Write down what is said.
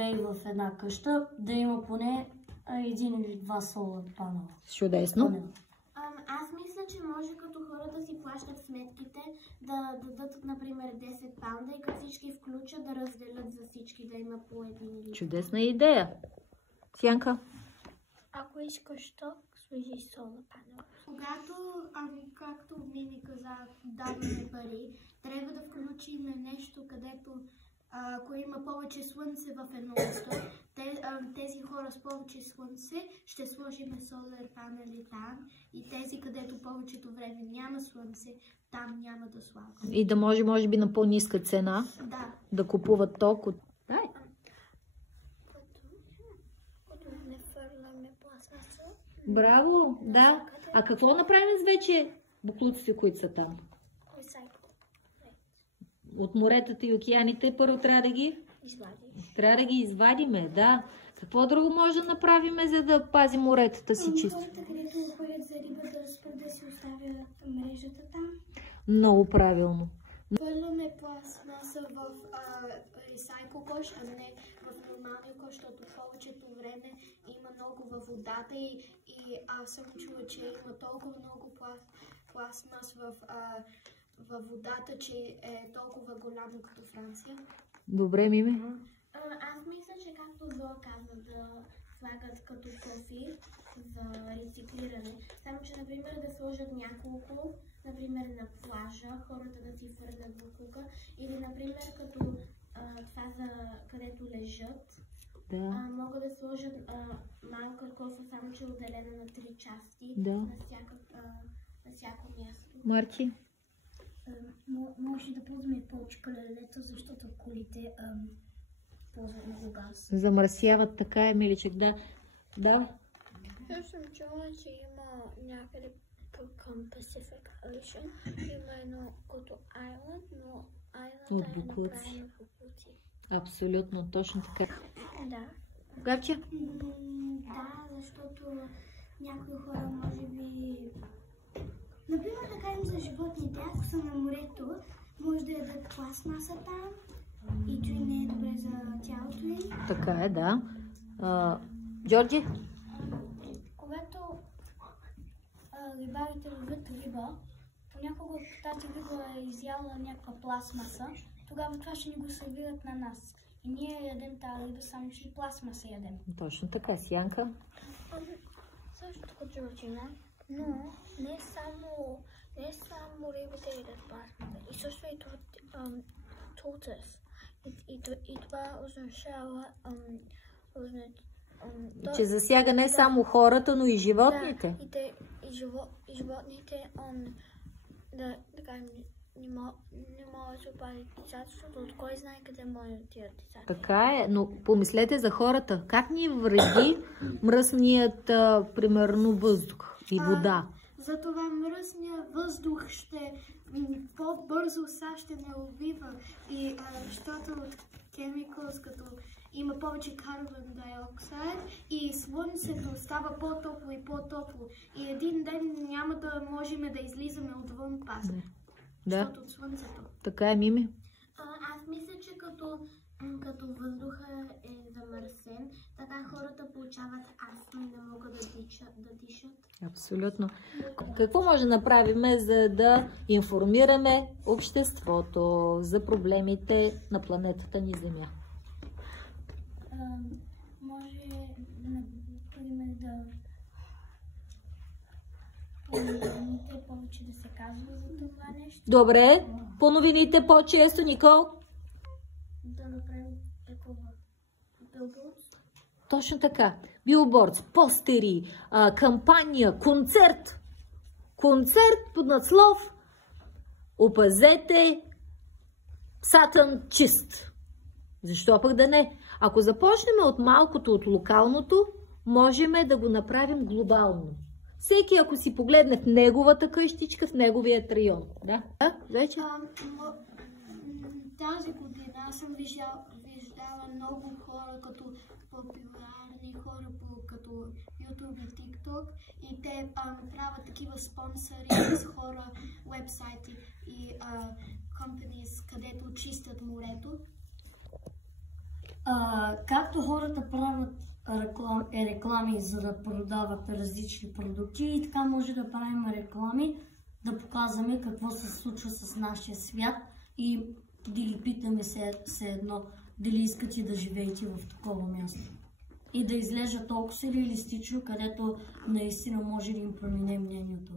живее в една къща, да има поне 1 или 2 солар панела. Чудесно. Аз мисля, че може като хората си плащат сметките, да дадат, например, 10 паунда и като всички включат, да разделят за всички, да има по 1 или... Чудесна идея. Сянка? Ако искаш ток, сложи солар панел. Когато, както Мими каза, даваме пари, трябва да включим нещо, където ако има повече слънце в едно место, тези хора с повече слънце ще сложим солар панели там и тези, където повечето време няма слънце, там няма да слагам. И да може би на по-ниска цена да купуват ток от... Не фърляме пластмаса. Браво, да. А какво направим с вече буклуците, които са там? От моретата и океаните първо трябва да ги извадиме, да. Какво друго може да направим, за да пазим моретата си чисто? Хората, където ходят за риба, да спрат да си оставя мрежата там. Много правилно. Хвърляме пластмаса в ресайкъл кош, а не в нормалния кош, защото повечето време има много във водата и аз съм чула, че има толкова много пластмас във водата, че е толкова голямо като Франция. Добре, Миме. Аз мисля, че както Зоя каза, да слагат като кофи за рециклиране. Само, че, например, да сложат няколко, например, на плажа, хората да си фърлят буклука, или, например, като това, където лежат, могат да сложат малка кофа, само че отделена на 3 части, на всяко място. Марти? Може да ползваме повече калелета, защото колите ползват много газ. Замърсяват, така е, миличък, да. Също съм чула, че има някъде към Pacific Ocean, има едно като Island, но Island от е направено в буклуци. Абсолютно, точно така. Да. Гавче? Да, защото някои хора може би... Например, да кажем за животните, ако са на морето, може да ядат пластмаса там и той не е добре за тялото им. Така е, да. Джорджи? Когато рибарите ловят риба, понякога тази риба е изяла някаква пластмаса, тогава това ще ни го сервират на нас. И ние ядем тази риба, само че и пластмаса ядем. Точно така, Сянка. Също така, Джорджина, но не само рибите ядат пластмаса. И също и tortoise. И това означава че засяга не само хората, но и животните. Да, и животните да кажем, не могат да опазят децата, защото от кой знае къде може да отидат децата. Така е, но помислете за хората. Как ни вреди мръсният, примерно, въздух и вода? Затова мръсния въздух по-бързо ще не убива. И защото от chemicals, като има повече carbon dioxide и слънцето става по-топло и по-топло. И един ден няма да можем да излизаме отвън пас. Защото от слънцето. Така е, Мими. Аз мисля, че като въздуха е замърсен, така хората получават астма и не могат да дишат. Абсолютно. Какво може да направим, за да информираме обществото за проблемите на планетата ни Земя? Може, например, да по новините повече да се казва за това нещо. Добре, по новините по-често, Никол? Да направим билбордс. Точно така. Билбордс, постери, кампания, концерт. Концерт под надслов "Опазете Сатън чист". Защо пък да не? Ако започнем от малкото, от локалното, можем да го направим глобално. Всеки, ако си погледне в неговата къщичка, в неговият район. Да? Вече? Тази година аз съм виждала много хора, като популярни хора, като YouTube и TikTok, и те правят такива спонсори с хора, вебсайти и companies, където чистят морето. Както хората правят реклами, за да продават различни продукти, и така може да правим реклами, да показваме какво се случва с нашия свят и да ги питаме се едно, дали искате да живеете в такова място. И да изглежда толкова реалистично, където наистина може да им промене мнението.